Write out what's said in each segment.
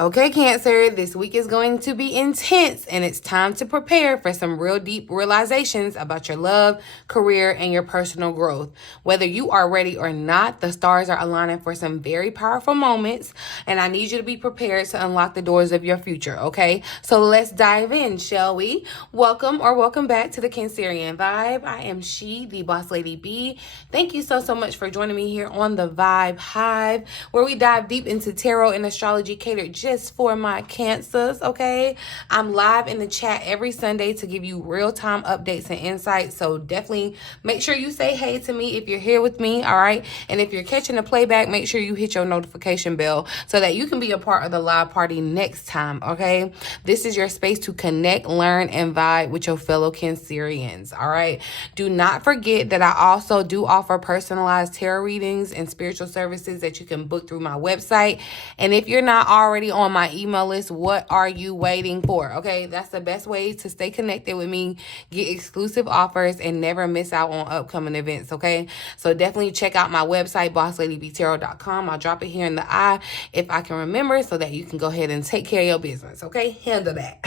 Okay, Cancer, this week is going to be intense, and it's time to prepare for some real deep realizations about your love, career, and your personal growth. Whether you are ready or not, the stars are aligning for some very powerful moments, and I need you to be prepared to unlock the doors of your future, okay? So let's dive in, shall we? Welcome back to the Cancerian Vibe. I am she, the boss lady B. Thank you so much for joining me here on the Vibe Hive, where we dive deep into tarot and astrology catered just for my Cancers, okay? I'm live in the chat every Sunday to give you real-time updates and insights, so definitely make sure you say hey to me if you're here with me, all right? And if you're catching a playback, make sure you hit your notification bell so that you can be a part of the live party next time, okay? This is your space to connect, learn, and vibe with your fellow Cancerians, all right? Do not forget that I also do offer personalized tarot readings and spiritual services that you can book through my website. And if you're not already on my email list, what are you waiting for? Okay, that's the best way to stay connected with me, get exclusive offers, and never miss out on upcoming events, okay? So definitely check out my website, bossladybtarot.com. I'll drop it here in the eye if I can remember so that you can go ahead and take care of your business, okay? Handle that.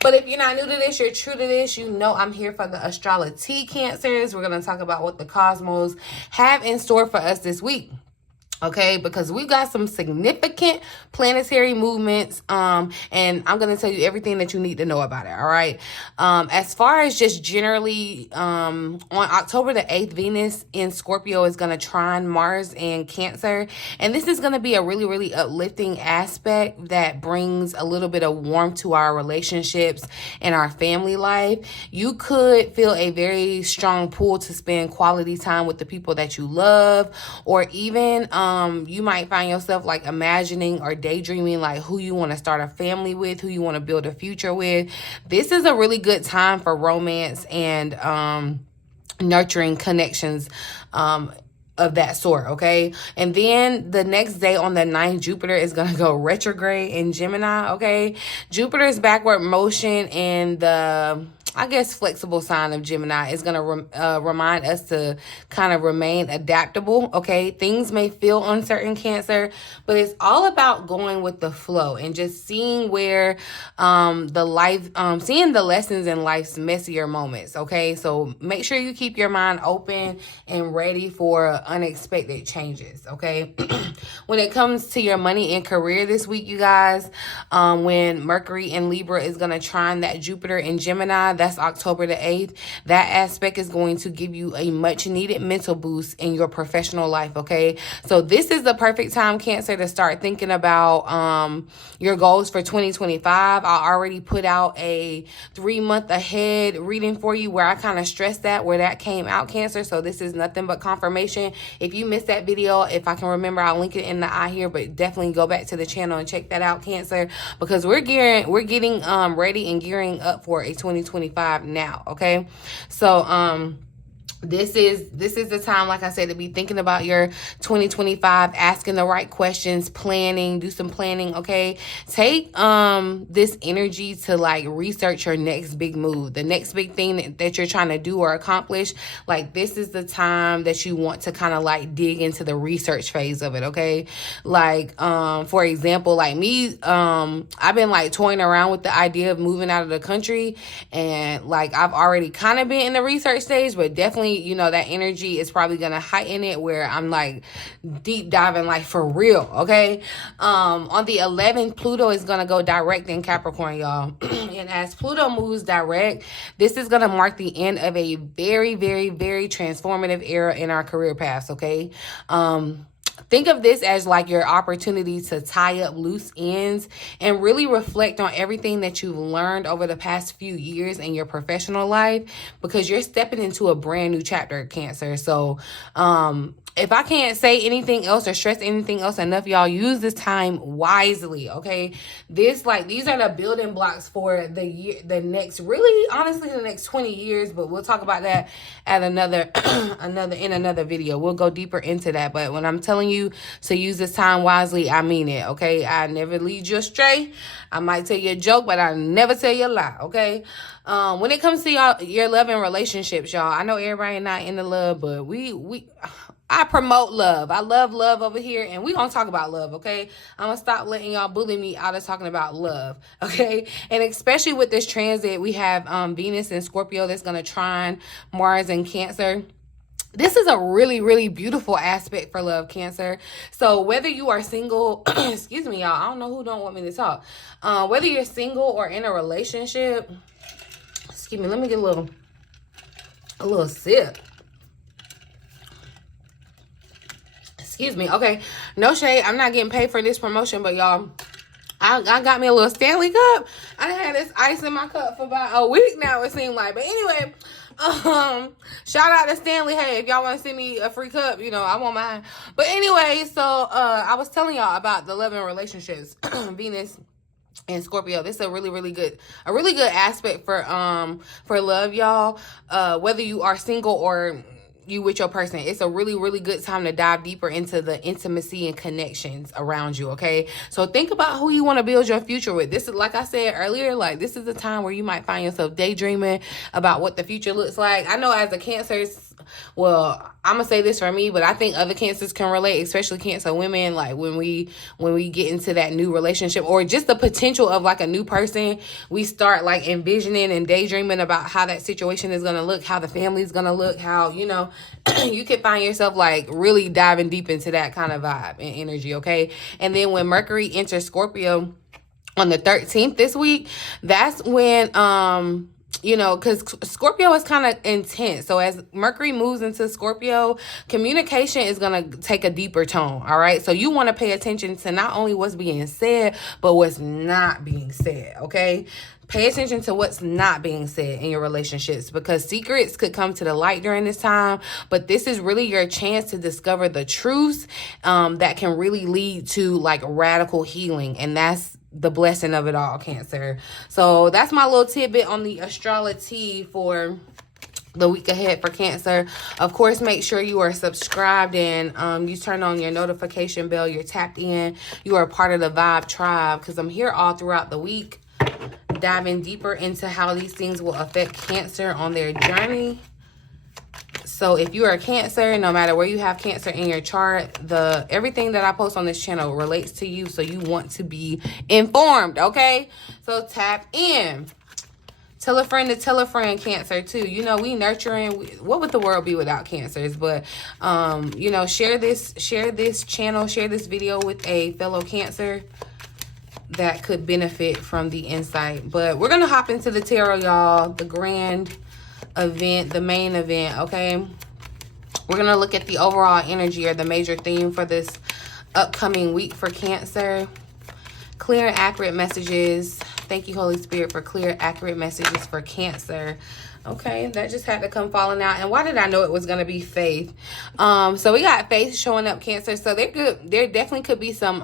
But if you're not new to this, you're true to this, you know I'm here for the astrology, Cancers. We're going to talk about what the cosmos have in store for us this week. Okay, because we've got some significant planetary movements, and I'm going to tell you everything that you need to know about it, all right? As far as just generally, on October the 8th, Venus in Scorpio is going to trine Mars in Cancer, and this is going to be a really, really uplifting aspect that brings a little bit of warmth to our relationships and our family life. You could feel a very strong pull to spend quality time with the people that you love, or even, you might find yourself like imagining or daydreaming like who you want to start a family with, who you want to build a future with. This is a really good time for romance and nurturing connections of that sort, okay? And then the next day on the 9th, Jupiter is going to go retrograde in Gemini, okay? Jupiter's backward motion in the, I guess, flexible sign of Gemini is going to remind us to kind of remain adaptable, okay? Things may feel uncertain, Cancer, but it's all about going with the flow and just seeing where seeing the lessons in life's messier moments, okay? So make sure you keep your mind open and ready for unexpected changes, okay? When it comes to your money and career this week, you guys, when Mercury in Libra is going to trine that Jupiter in Gemini, that's October the 8th. That aspect is going to give you a much needed mental boost in your professional life, okay? So this is the perfect time, Cancer, to start thinking about your goals for 2025. I already put out a 3-month ahead reading for you where I kind of stressed that, where that came out, Cancer. So this is nothing but confirmation. If you missed that video, if I can remember, I'll link it in the eye here, but definitely go back to the channel and check that out, Cancer, because we're getting ready and gearing up for a 2025 now, okay? So this is the time, like I said, to be thinking about your 2025, asking the right questions, planning, do some planning, okay? Take this energy to like research your next big move, the next big thing that you're trying to do or accomplish. Like this is the time that you want to kind of like dig into the research phase of it, okay? Like for example, like me, I've been like toying around with the idea of moving out of the country, and like I've already kind of been in the research stage, but definitely, you know, that energy is probably going to heighten it where I'm like deep diving like for real, okay? On the 11th, Pluto is going to go direct in Capricorn, y'all. And as Pluto moves direct, this is going to mark the end of a very, very, very transformative era in our career paths, okay? Think of this as like your opportunity to tie up loose ends and really reflect on everything that you've learned over the past few years in your professional life, because you're stepping into a brand new chapter, Cancer. So, if I can't say anything else or stress anything else enough, y'all, use this time wisely, okay? These are the building blocks for the next, really, honestly, the next 20 years, but we'll talk about that at another video. We'll go deeper into that, but when I'm telling you to use this time wisely, I mean it, okay? I never lead you astray. I might tell you a joke, but I never tell you a lie, okay? When it comes to your love and relationships, y'all, I know everybody not into love, but we I promote love. I love love over here, and we're going to talk about love, okay? I'm going to stop letting y'all bully me out of talking about love, okay? And especially with this transit, we have Venus and Scorpio that's going to trine Mars and Cancer. This is a really, really beautiful aspect for love, Cancer. So whether you are single, excuse me, y'all, I don't know who don't want me to talk. Whether you're single or in a relationship, excuse me, let me get a little sip. Excuse me. Okay, no shade. I'm not getting paid for this promotion, but y'all, I got me a little Stanley cup. I had this ice in my cup for about a week now, it seemed like. But anyway, shout out to Stanley. Hey, if y'all want to send me a free cup, you know, I won't mind. But anyway, so I was telling y'all about the love and relationships, Venus and Scorpio. This is a really good aspect for love, y'all. Whether you are single or you with your person, it's a really good time to dive deeper into the intimacy and connections around you, okay? So think about who you want to build your future with. This is, like I said earlier, like this is a time where you might find yourself daydreaming about what the future looks like. I know as a Cancer, well, I'm gonna say this for me, but I think other Cancers can relate, especially Cancer women. Like when we get into that new relationship or just the potential of like a new person, we start like envisioning and daydreaming about how that situation is gonna look, how the family is gonna look, how, you know, you could find yourself like really diving deep into that kind of vibe and energy, okay? And then when Mercury enters Scorpio on the 13th this week, that's when you know, because Scorpio is kind of intense. So as Mercury moves into Scorpio, communication is going to take a deeper tone, all right? So you want to pay attention to not only what's being said, but what's not being said, okay? Pay attention to what's not being said in your relationships, because secrets could come to the light during this time. But this is really your chance to discover the truths that can really lead to like radical healing. And that's the blessing of it all, Cancer. So that's my little tidbit on the astrology for the week ahead for Cancer. Of course, make sure you are subscribed and you turn on your notification bell. You're tapped in. You are part of the Vibe Tribe, because I'm here all throughout the week, diving deeper into how these things will affect Cancer on their journey. So if you are a Cancer, no matter where you have Cancer in your chart, everything that I post on this channel relates to you, so you want to be informed, okay? So tap in. Tell a friend to tell a friend, Cancer, too. You know, we nurturing. What would the world be without Cancers? But, you know, share this channel, share this video with a fellow Cancer that could benefit from the insight. But we're going to hop into the tarot, y'all, the grand event, the main event, okay? We're going to look at the overall energy or the major theme for this upcoming week for Cancer. Clear and accurate messages. Thank you, Holy Spirit, for clear, accurate messages for Cancer. Okay, that just had to come falling out. And why did I know it was going to be faith? So we got faith showing up, Cancer. So there definitely could be some,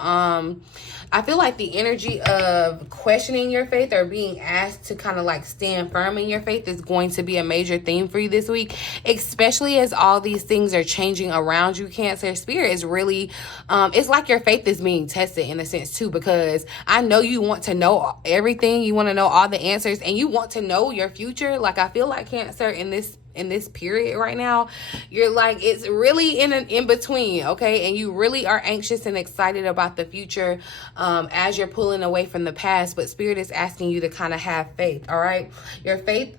I feel like the energy of questioning your faith or being asked to kind of like stand firm in your faith is going to be a major theme for you this week, especially as all these things are changing around you, Cancer. Spirit is really, it's like your faith is being tested in a sense too, because I know you want to know everything. You want to know all the answers and you want to know your future. Like I feel like Cancer in this period right now, you're like, it's really in between, okay? And you really are anxious and excited about the future as you're pulling away from the past, but Spirit is asking you to kind of have faith, all right? Your faith,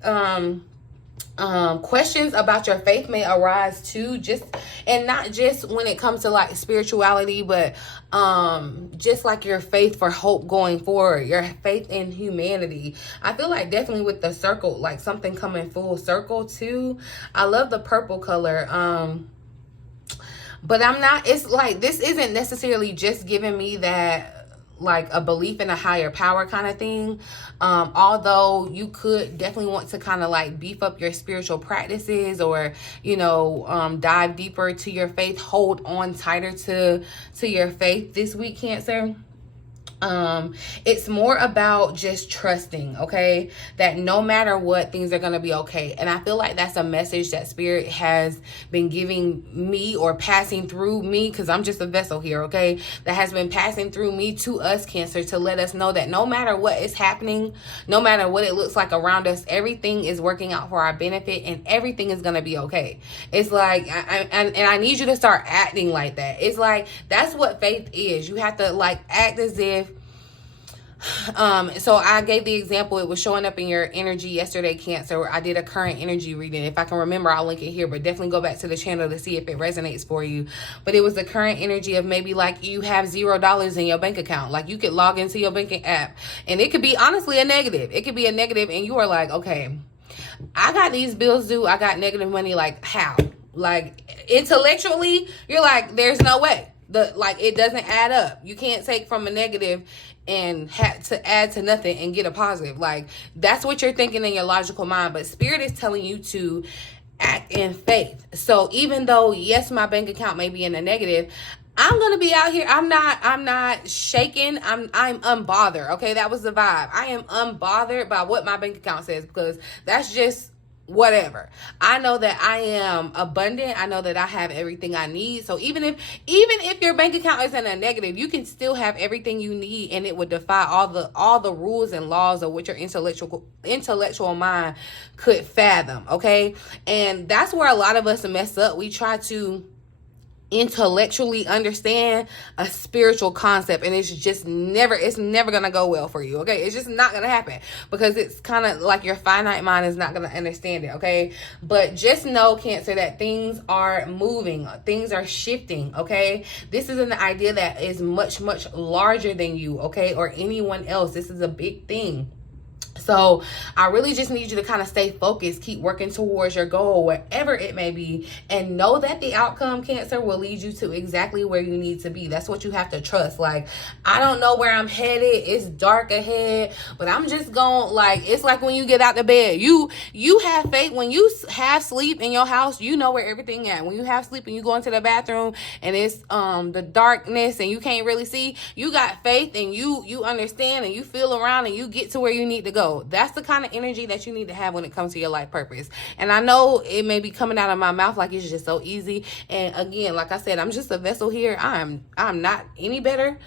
questions about your faith may arise too, and not just when it comes to like spirituality, but just like your faith for hope going forward, your faith in humanity. I feel like definitely with the circle, like something coming full circle too. I love the purple color. But it's like, this isn't necessarily just giving me that like a belief in a higher power kind of thing. Although you could definitely want to kind of like beef up your spiritual practices, or, you know, dive deeper to your faith, hold on tighter to your faith this week, Cancer. It's more about just trusting, okay, that no matter what, things are going to be okay. And I feel like that's a message that Spirit has been giving me, or passing through me, because I'm just a vessel here, okay, that has been passing through me to us, Cancer, to let us know that no matter what is happening, no matter what it looks like around us, everything is working out for our benefit and everything is going to be okay. It's like, I need you to start acting like that. It's like, that's what faith is. You have to like act as if, so I gave the example, it was showing up in your energy yesterday, Cancer. I did a current energy reading. If I can remember, I'll link it here, but definitely go back to the channel to see if it resonates for you. But it was the current energy of maybe like you have $0 in your bank account. Like you could log into your banking app and it could be honestly a negative. It could be a negative and you are like, okay, I got these bills due. I got negative money. Like how? Like intellectually, you're like, there's no way. Like it doesn't add up. You can't take from a negative and have to add to nothing and get a positive. Like that's what you're thinking in your logical mind, but Spirit is telling you to act in faith. So even though, yes, my bank account may be in a negative, I'm gonna be out here. I'm not shaking. I'm unbothered. Okay, that was the vibe. I am unbothered by what my bank account says, because that's just whatever. I know that I am abundant. I know that I have everything I need. So even if your bank account is in a negative, you can still have everything you need, and it would defy all the rules and laws of what your intellectual mind could fathom. Okay, and that's where a lot of us mess up. We try to intellectually understand a spiritual concept, and it's never gonna go well for you. Okay, it's just not gonna happen, because it's kind of like your finite mind is not gonna understand it. Okay, but just know, Cancer, that things are moving, things are shifting. Okay, this is an idea that is much larger than you, okay, or anyone else. This is a big thing. So I really just need you to kind of stay focused, keep working towards your goal, whatever it may be, and know that the outcome, Cancer, will lead you to exactly where you need to be. That's what you have to trust. Like, I don't know where I'm headed. It's dark ahead, but I'm just going, like, it's like when you get out the bed, you have faith. When you have sleep in your house, you know where everything at. When you have sleep and you go into the bathroom and it's the darkness and you can't really see, you got faith and you understand and you feel around and you get to where you need to go. That's the kind of energy that you need to have when it comes to your life purpose. And I know it may be coming out of my mouth like it's just so easy. And again, like I said, I'm just a vessel here. I'm not any better,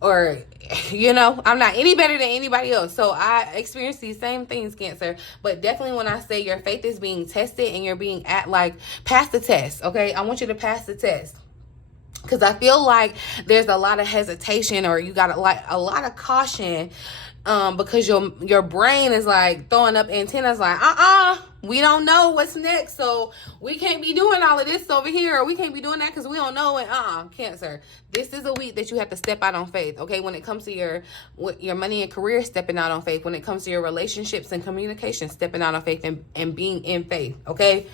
or I'm not any better than anybody else. So I experience these same things, Cancer. But definitely when I say your faith is being tested and you're being pass the test. Okay, I want you to pass the test. Because I feel like there's a lot of hesitation, or you got a lot of caution, because your brain is like throwing up antennas like, we don't know what's next, so we can't be doing all of this over here, or we can't be doing that because we don't know it. Cancer, this is a week that you have to step out on faith. Okay, when it comes to your money and career, stepping out on faith. When it comes to your relationships and communication, stepping out on faith and being in faith. Okay,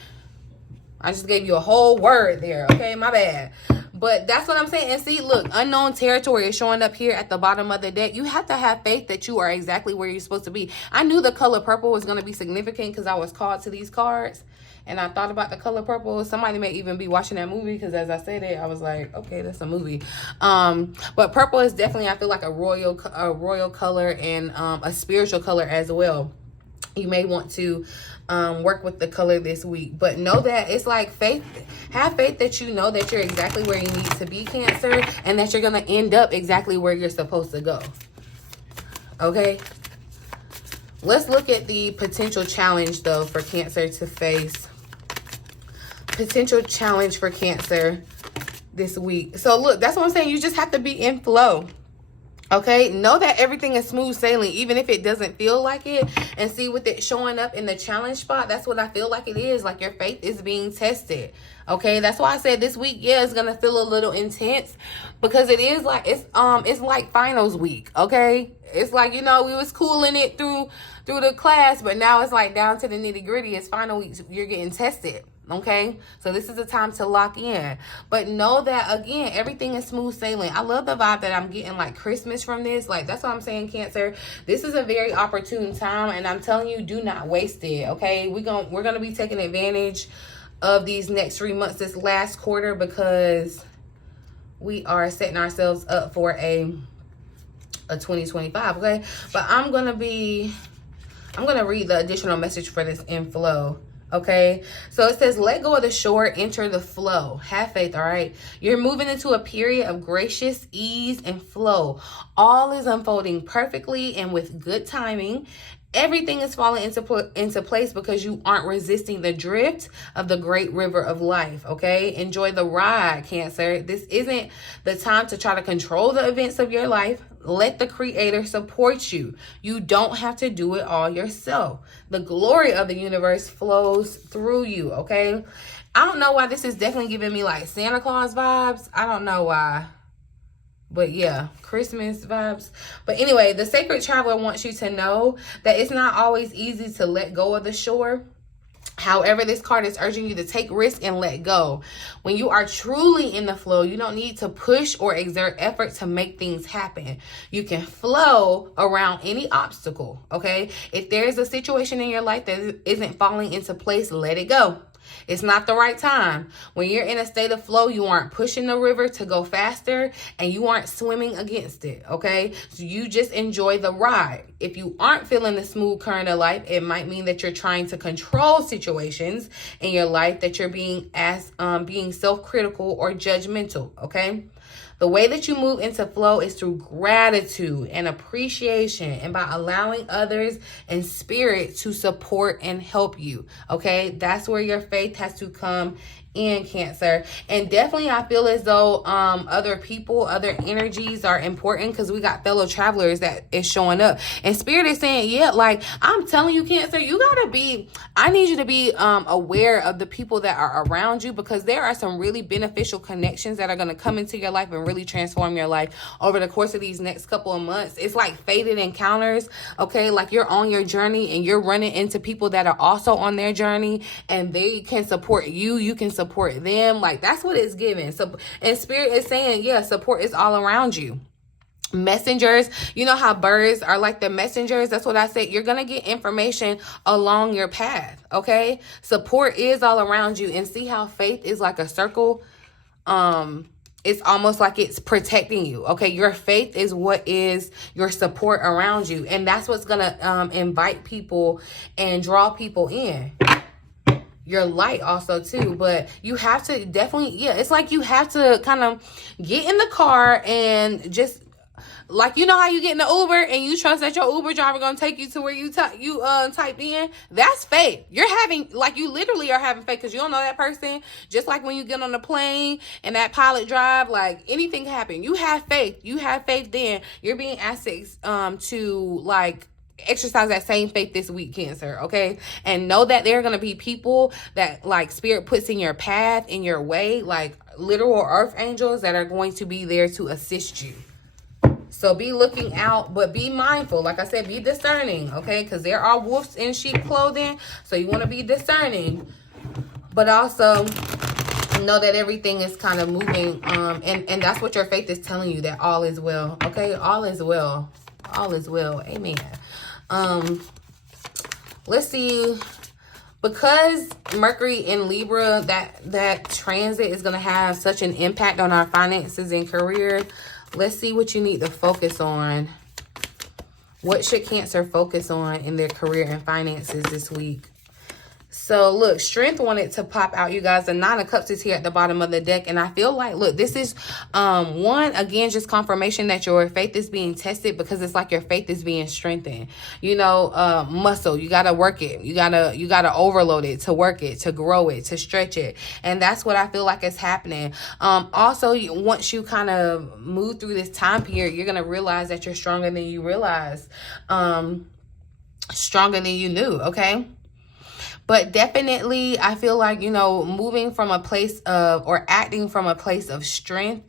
I just gave you a whole word there. Okay, my bad. But that's what I'm saying. And see, look, unknown territory is showing up here at the bottom of the deck. You have to have faith that you are exactly where you're supposed to be. I knew the color purple was going to be significant because I was called to these cards. And I thought about the color purple. Somebody may even be watching that movie, because as I said it, I was like, okay, that's a movie. But purple is definitely, I feel like a royal color, and a spiritual color as well. You may want to work with the color this week, but know that it's like faith. Have faith that you know that you're exactly where you need to be, Cancer, and that you're going to end up exactly where you're supposed to go. Okay, let's look at the potential challenge though for Cancer to face. Potential challenge for Cancer this week. So look, that's what I'm saying. You just have to be in flow. Okay, know that everything is smooth sailing, even if it doesn't feel like it. And see, with it showing up in the challenge spot, that's what I feel like it is. Like your faith is being tested. Okay, that's why I said this week, yeah, it's gonna feel a little intense, because it is like it's like finals week. Okay, it's like, we was cooling it through the class, but now it's like down to the nitty gritty. It's final week. You're getting tested. Okay, so this is a time to lock in, but know that again, everything is smooth sailing. I love the vibe that I'm getting, like Christmas from this. Like, that's what I'm saying, Cancer. This is a very opportune time, and I'm telling you, do not waste it. Okay, we're gonna be taking advantage of these next 3 months, this last quarter, because we are setting ourselves up for a of 2025, okay? But I'm gonna read the additional message for this in flow. Okay, so it says, let go of the shore, enter the flow. Have faith, all right? You're moving into a period of gracious ease and flow. All is unfolding perfectly and with good timing. Everything is falling into place because you aren't resisting the drift of the great river of life, okay? Enjoy the ride, Cancer. This isn't the time to try to control the events of your life. Let the Creator support you. You don't have to do it all yourself. The glory of the universe flows through you, okay? I don't know why this is definitely giving me like Santa Claus vibes. I don't know why. But yeah, Christmas vibes. But anyway, the sacred traveler wants you to know that it's not always easy to let go of the shore. However, this card is urging you to take risk and let go. When you are truly in the flow, you don't need to push or exert effort to make things happen. You can flow around any obstacle, okay? If there's a situation in your life that isn't falling into place, let it go. It's not the right time. When you're in a state of flow, you aren't pushing the river to go faster and you aren't swimming against it, okay? So you just enjoy the ride. If you aren't feeling the smooth current of life, it might mean that you're trying to control situations in your life, that you're being self-critical or judgmental, okay? The way that you move into flow is through gratitude and appreciation and by allowing others and spirit to support and help you, okay? That's where your faith has to come in, Cancer. And definitely I feel as though other people, other energies are important because we got fellow travelers that is showing up. And spirit is saying, yeah, like I'm telling you, Cancer, I need you to be aware of the people that are around you, because there are some really beneficial connections that are going to come into your life and really transform your life over the course of these next couple of months. It's like fated encounters, okay? Like you're on your journey and you're running into people that are also on their journey and they can support you. You can support them. Like that's what it's giving. So, and spirit is saying, yeah, support is all around you. Messengers, you know how birds are like the messengers? That's what I said. You're going to get information along your path, okay? Support is all around you. And see how faith is like a circle? It's almost like it's protecting you, okay? Your faith is what is your support around you. And that's what's going to invite people and draw people in. Your light also too, but you have to definitely, yeah, it's like you have to kind of get in the car and just, like, you know how you get in the Uber and you trust that your Uber driver gonna take you to where you typed in? That's faith. You're having, like, you literally are having faith because you don't know that person. Just like when you get on the plane and that pilot drive, like anything can happen. You have faith. You have faith then. You're being asked to like exercise that same faith this week, Cancer, okay? And know that there are going to be people that like spirit puts in your path, in your way, like literal earth angels that are going to be there to assist you. So be looking out, but be mindful. Like I said, be discerning, okay? Because there are wolves in sheep clothing, so you want to be discerning. But also know that everything is kind of moving, and that's what your faith is telling you, that all is well, okay? All is well. All is well. Amen. Let's see, because Mercury in Libra, that transit is going to have such an impact on our finances and career. Let's see what you need to focus on. What should Cancer focus on in their career and finances this week? So, look, strength wanted to pop out, you guys. The Nine of Cups is here at the bottom of the deck. And I feel like, look, this is, one, again, just confirmation that your faith is being tested, because it's like your faith is being strengthened. You know, muscle, you got to work it. You got to overload it, to work it, to grow it, to stretch it. And that's what I feel like is happening. Also, once you kind of move through this time period, you're going to realize that you're stronger than you realized, stronger than you knew, okay? But definitely, I feel like, you know, moving from a place of, or acting from a place of strength,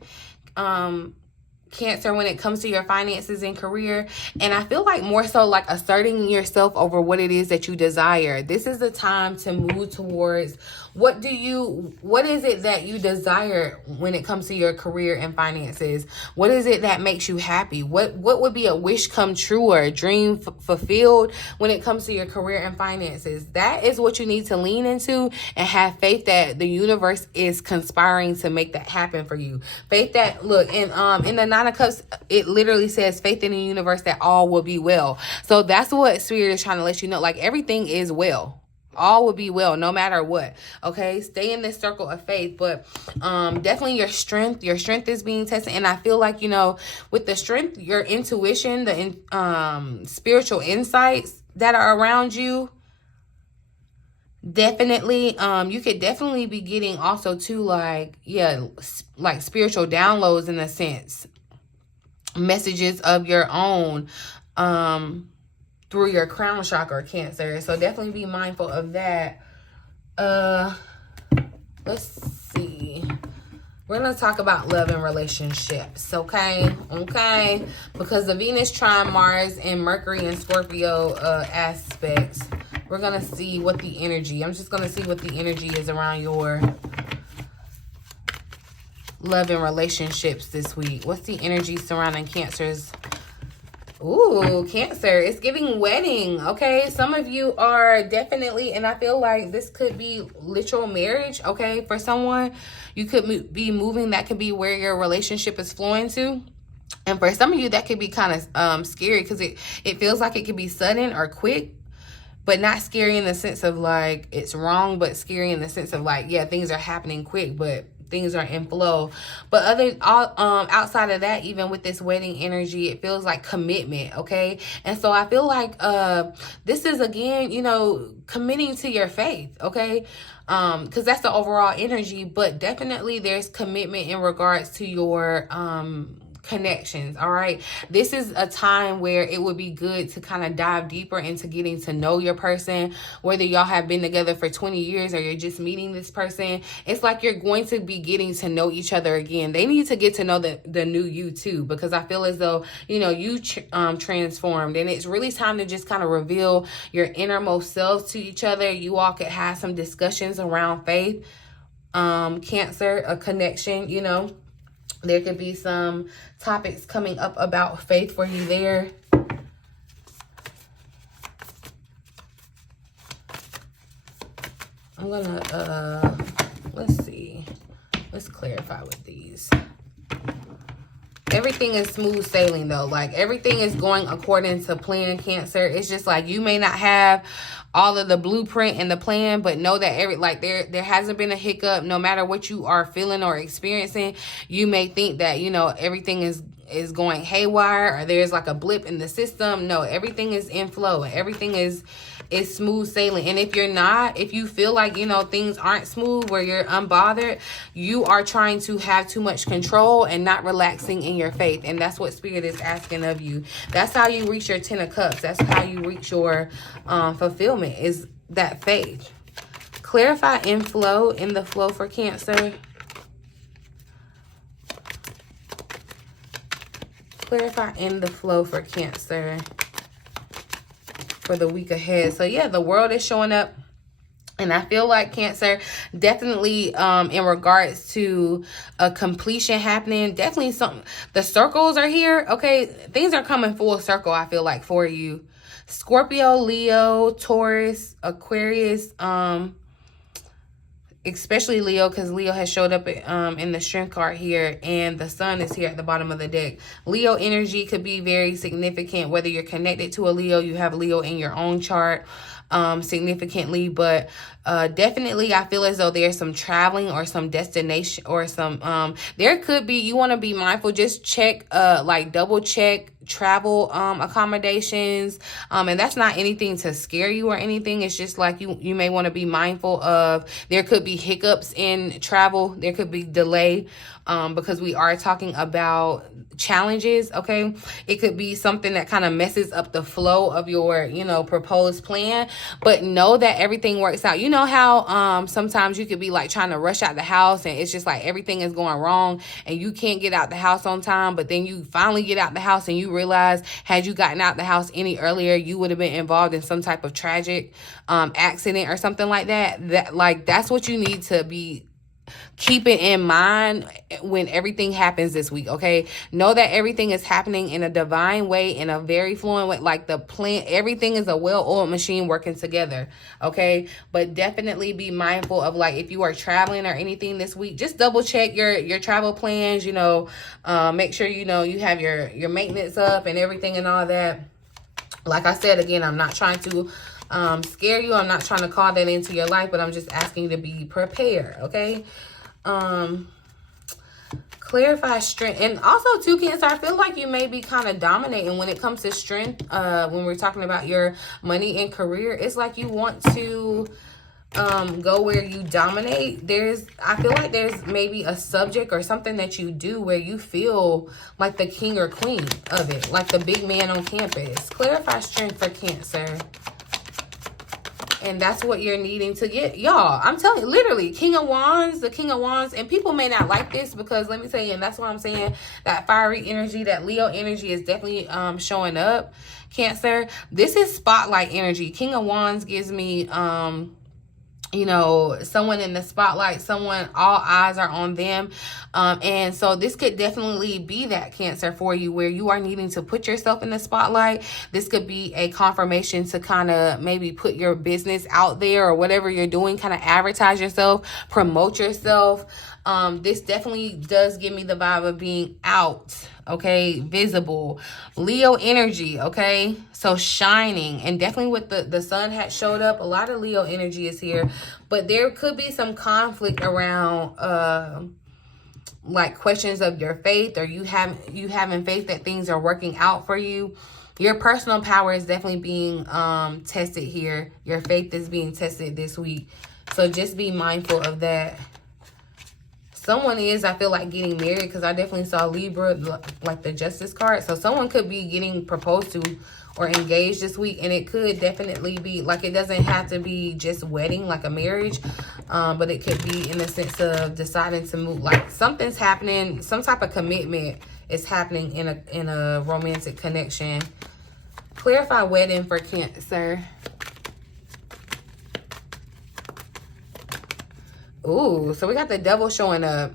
Cancer, when it comes to your finances and career. And I feel like more so like asserting yourself over what it is that you desire. This is the time to move towards what is it that you desire when it comes to your career and finances? What is it that makes you happy? What would be a wish come true or a dream fulfilled when it comes to your career and finances? That is what you need to lean into and have faith that the universe is conspiring to make that happen for you. Faith that, look, in the Nine Nine of Cups, it literally says faith in the universe that all will be well. So that's what Spirit is trying to let you know. Like, everything is well. All will be well, no matter what. Okay, stay in this circle of faith. But definitely your strength is being tested. And I feel like, you know, with the strength, your intuition, the spiritual insights that are around you, definitely you could definitely be getting also too, like, yeah, like spiritual downloads in a sense, messages of your own through your crown chakra, Cancer. So definitely be mindful of that. Let's see. We're going to talk about love and relationships, okay? Okay? Because the Venus trine Mars and Mercury and Scorpio aspects, we're going to see what the energy, I'm just going to see what the energy is around your love and relationships this week. What's the energy surrounding Cancer's? Ooh, Cancer, it's giving wedding, okay? Some of you are definitely, and I feel like this could be literal marriage, okay? For someone, you could be moving. That could be where your relationship is flowing to. And for some of you, that could be kind of scary because it feels like it could be sudden or quick, but not scary in the sense of like it's wrong, but scary in the sense of like, yeah, things are happening quick, but things are in flow. But outside of that, even with this wedding energy, it feels like commitment, okay? And so I feel like this is, again, you know, committing to your faith, okay? Because that's the overall energy, but definitely there's commitment in regards to your connections. All right, this is a time where it would be good to kind of dive deeper into getting to know your person, whether y'all have been together for 20 years or you're just meeting this person. It's like you're going to be getting to know each other again. They need to get to know the new you too, because I feel as though, you know, you transformed, and it's really time to just kind of reveal your innermost selves to each other. You all could have some discussions around faith, Cancer, a connection, you know. There could be some topics coming up about faith for you there. I'm gonna, let's see. Let's clarify with these. Everything is smooth sailing though. Like, everything is going according to plan, Cancer. It's just like you may not have all of the blueprint and the plan, but know that there hasn't been a hiccup. No matter what you are feeling or experiencing, you may think that, you know, everything is going haywire or there's like a blip in the system. No, everything is in flow and everything is smooth sailing. And if you feel like, you know, things aren't smooth, where you're unbothered, you are trying to have too much control and not relaxing in your faith. And that's what Spirit is asking of you. That's how you reach your 10 of Cups. That's how you reach your fulfillment, is that faith. Clarify in the flow for Cancer. Clarify in the flow for Cancer for the week ahead. So yeah, the world is showing up, and I feel like Cancer, definitely in regards to a completion happening, definitely the circles are here, okay? Things are coming full circle, I feel like, for you. Scorpio, Leo, Taurus, Aquarius, especially Leo, because Leo has showed up in the strength card here, and the sun is here at the bottom of the deck. Leo energy could be very significant, whether you're connected to a Leo, you have Leo in your own chart significantly, but definitely I feel as though there's some traveling or some destination or some there could be, you want to be mindful, just check like double check travel accommodations, and that's not anything to scare you or anything. It's just like you may want to be mindful of, there could be hiccups in travel, there could be delay, because we are talking about challenges, okay? It could be something that kind of messes up the flow of your, you know, proposed plan, but know that everything works out. You know how sometimes you could be like trying to rush out the house and it's just like everything is going wrong and you can't get out the house on time, but then you finally get out the house and you realize, had you gotten out the house any earlier, you would have been involved in some type of tragic accident or something like that. That's what you need to be keep it in mind when everything happens this week, okay? Know that everything is happening in a divine way, in a very fluent way, like the plan, everything is a well-oiled machine working together, okay? But definitely be mindful of, like, if you are traveling or anything this week, just double check your travel plans, you know, make sure, you know, you have your maintenance up and everything and all that. Like I said, again, I'm not trying to scare you. I'm not trying to call that into your life, but I'm just asking you to be prepared, okay? Clarify strength. And also too, Cancer, I feel like you may be kind of dominating when it comes to strength. When we're talking about your money and career, it's like you want to go where you dominate. I feel like there's maybe a subject or something that you do where you feel like the king or queen of it, like the big man on campus. Clarify strength for Cancer. And that's what you're needing to get. Y'all, I'm telling you, literally, King of Wands, the King of Wands. And people may not like this because, let me tell you, and that's what I'm saying, that fiery energy, that Leo energy is definitely showing up, Cancer. This is spotlight energy. King of Wands gives me, you know, someone in the spotlight, someone, all eyes are on them. And so this could definitely be that, Cancer, for you, where you are needing to put yourself in the spotlight. This could be a confirmation to kind of maybe put your business out there or whatever you're doing, kind of advertise yourself, promote yourself. This definitely does give me the vibe of being out, okay, visible. Leo energy, okay, so shining. And definitely with the sun had showed up, a lot of Leo energy is here. But there could be some conflict around like questions of your faith, or you having faith that things are working out for you. Your personal power is definitely being tested here. Your faith is being tested this week, so just be mindful of that. Someone is, I feel like, getting married, because I definitely saw Libra, like the Justice card. So someone could be getting proposed to or engaged this week. And it could definitely be, like, it doesn't have to be just wedding, like a marriage. But it could be in the sense of deciding to move. Like, something's happening. Some type of commitment is happening in a romantic connection. Clarify wedding for Cancer. Ooh, so we got the devil showing up.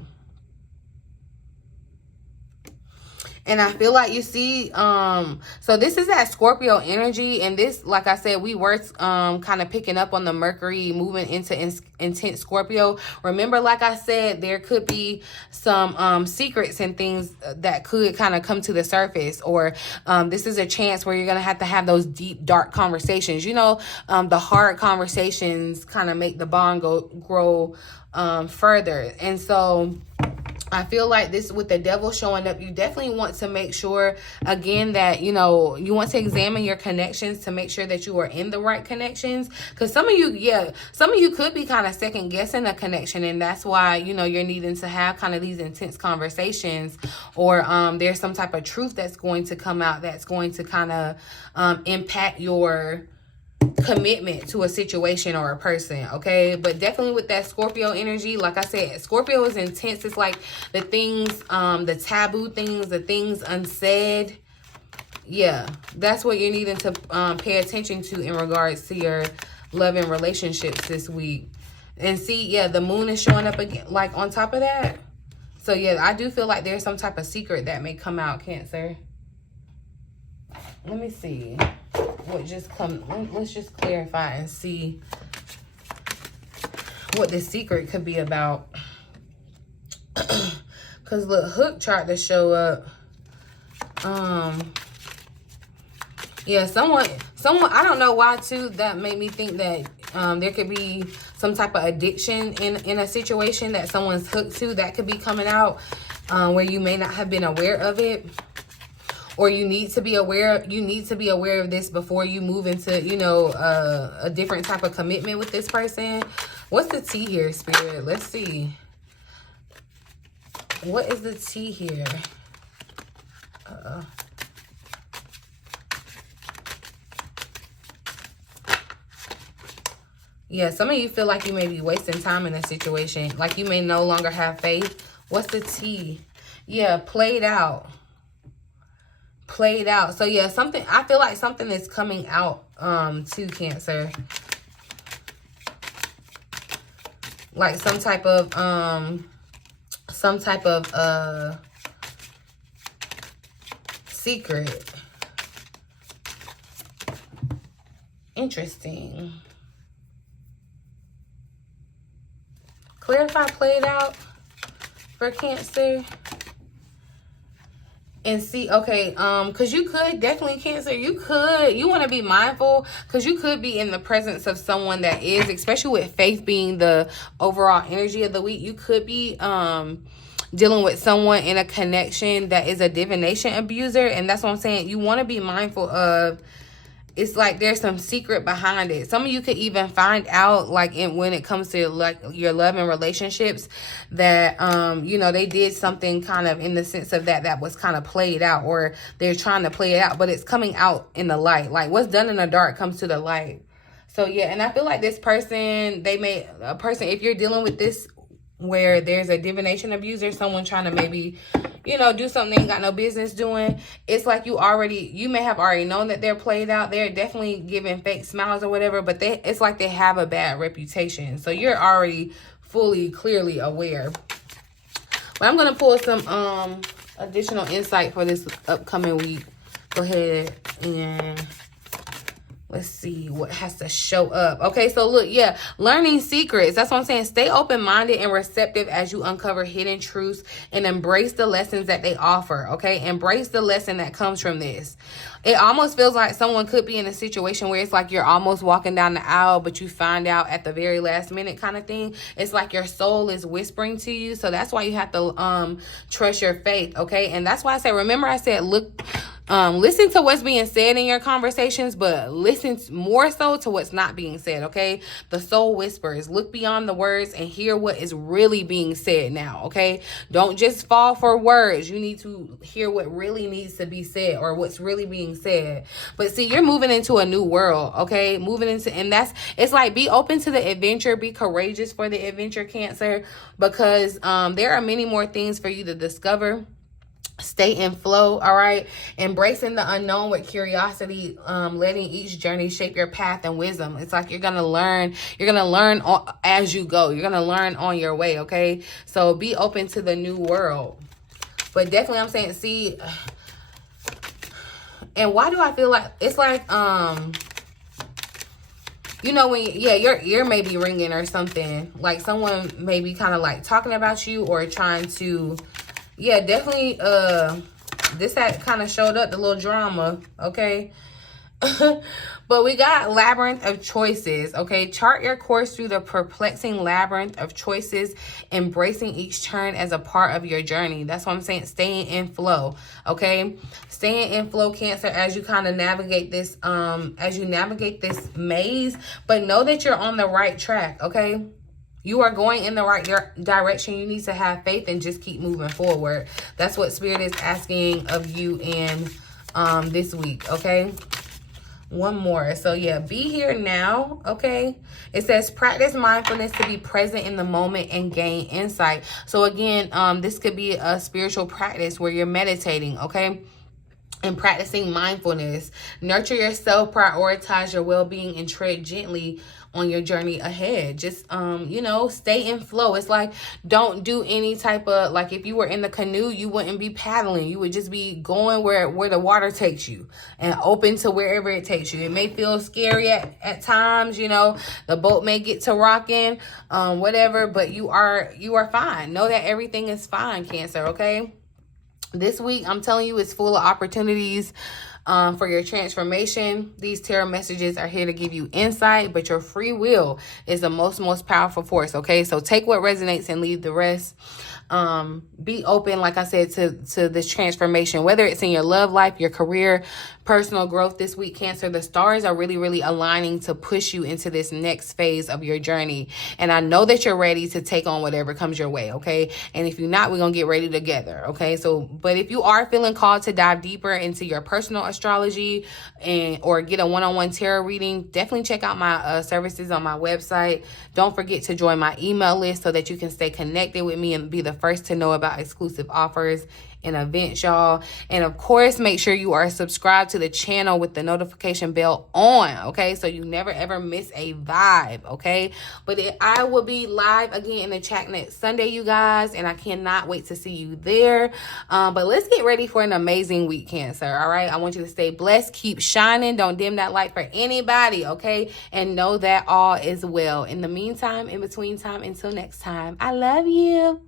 And I feel like you see, so this is that Scorpio energy. And this, like I said, we were kind of picking up on the Mercury moving into intense Scorpio. Remember, like I said, there could be some secrets and things that could kind of come to the surface. Or this is a chance where you're going to have those deep, dark conversations. You know, the hard conversations kind of make the bond grow further. And so I feel like this, with the devil showing up, you definitely want to make sure, again, that, you know, you want to examine your connections to make sure that you are in the right connections. Because some of you could be kind of second guessing a connection. And that's why, you know, you're needing to have kind of these intense conversations. Or there's some type of truth that's going to come out that's going to kind of impact your commitment to a situation or a person, okay? But definitely with that Scorpio energy, like I said, Scorpio is intense. It's like the things, the taboo things, the things unsaid. Yeah, that's what you're needing to pay attention to in regards to your love and relationships this week. And see, yeah, the moon is showing up again, like on top of that. So yeah, I do feel like there's some type of secret that may come out, Cancer. Let me see what just come. Let's just clarify and see what the secret could be about. Because look, hook chart to show up. Yeah, someone, I don't know why too, that made me think that there could be some type of addiction in a situation that someone's hooked to that could be coming out, where you may not have been aware of it. Or you need to be aware of this before you move into, you know, a different type of commitment with this person. What's the T here, Spirit? Let's see. What is the T here? Yeah, some of you feel like you may be wasting time in a situation. Like you may no longer have faith. What's the T? Yeah, played out. Played out. So yeah, something, I feel like something is coming out to Cancer. like some type of secret. Interesting. Clarify, play it out for Cancer. And see, okay, because you could definitely, Cancer, you want to be mindful, because you could be in the presence of someone that is, especially with faith being the overall energy of the week, you could be dealing with someone in a connection that is a divination abuser. And that's what I'm saying. You want to be mindful of, it's like there's some secret behind it. Some of you could even find out, like, when it comes to like your love and relationships, that you know, they did something kind of in the sense of that was kind of played out, or they're trying to play it out, but it's coming out in the light. Like, what's done in the dark comes to the light. So yeah, and I feel like this person, if you're dealing with this where there's a divination abuser, someone trying to maybe, you know, do something they ain't got no business doing, it's like you may have already known that they're played out. They're definitely giving fake smiles or whatever, but it's like they have a bad reputation. So you're already clearly aware. But I'm going to pull some additional insight for this upcoming week. Go ahead and let's see what has to show up. Okay, so look, yeah, learning secrets. That's what I'm saying. Stay open-minded and receptive as you uncover hidden truths and embrace the lessons that they offer, okay? Embrace the lesson that comes from this. It almost feels like someone could be in a situation where it's like you're almost walking down the aisle, but you find out at the very last minute kind of thing. It's like your soul is whispering to you. So that's why you have to trust your faith, okay? And that's why I said, remember I said, listen to what's being said in your conversations, but listen more so to what's not being said, okay? The soul whispers. Look beyond the words and hear what is really being said now, okay? Don't just fall for words. You need to hear what really needs to be said, or what's really being said. But see, you're moving into a new world, okay? It's like, be open to the adventure. Be courageous for the adventure, Cancer, because there are many more things for you to discover. Stay in flow, all right? Embracing the unknown with curiosity, letting each journey shape your path and wisdom. It's like you're gonna learn as you go. You're gonna learn on your way, okay? So be open to the new world. But definitely, I'm saying, see, and why do I feel like it's like you know, when your ear may be ringing or something, like someone may be kind of like talking about you or trying to, yeah, definitely, this had kind of showed up, the little drama, okay? But we got labyrinth of choices, okay? Chart your course through the perplexing labyrinth of choices, embracing each turn as a part of your journey. That's what I'm saying, staying in flow, okay? Staying in flow, Cancer, as you kind of navigate this, maze, but know that you're on the right track, okay? You are going in the right direction. You need to have faith and just keep moving forward. That's what Spirit is asking of you in this week, okay? One more. So, yeah, be here now, okay? It says practice mindfulness to be present in the moment and gain insight. So, again, this could be a spiritual practice where you're meditating, okay? And practicing mindfulness. Nurture yourself, prioritize your well-being, and tread gently on your journey ahead. Just you know, stay in flow. It's like, don't do any type of, like, if you were in the canoe, you wouldn't be paddling. You would just be going where the water takes you, and open to wherever it takes you. It may feel scary at times, you know, the boat may get to rocking, whatever, but you are fine. Know that everything is fine, Cancer, okay? This week, I'm telling you, it's full of opportunities for your transformation. These tarot messages are here to give you insight, but your free will is the most powerful force, okay? So take what resonates and leave the rest. Be open, like I said, to this transformation, whether it's in your love life, your career, personal growth this week, Cancer. The stars are really aligning to push you into this next phase of your journey. And I know that you're ready to take on whatever comes your way, okay? And if you're not, we're going to get ready together, okay? So, but if you are feeling called to dive deeper into your personal astrology or get a one-on-one tarot reading, definitely check out my services on my website. Don't forget to join my email list so that you can stay connected with me and be the first to know about exclusive offers and events, y'all. And of course, make sure you are subscribed to the channel with the notification bell on, okay? So you never ever miss a vibe, okay? But I will be live again in the chat next Sunday, you guys, and I cannot wait to see you there. But let's get ready for an amazing week, Cancer, all right? I want you to stay blessed, keep shining, don't dim that light for anybody, okay? And know that all is well. In the meantime, in between time, until next time, I love you.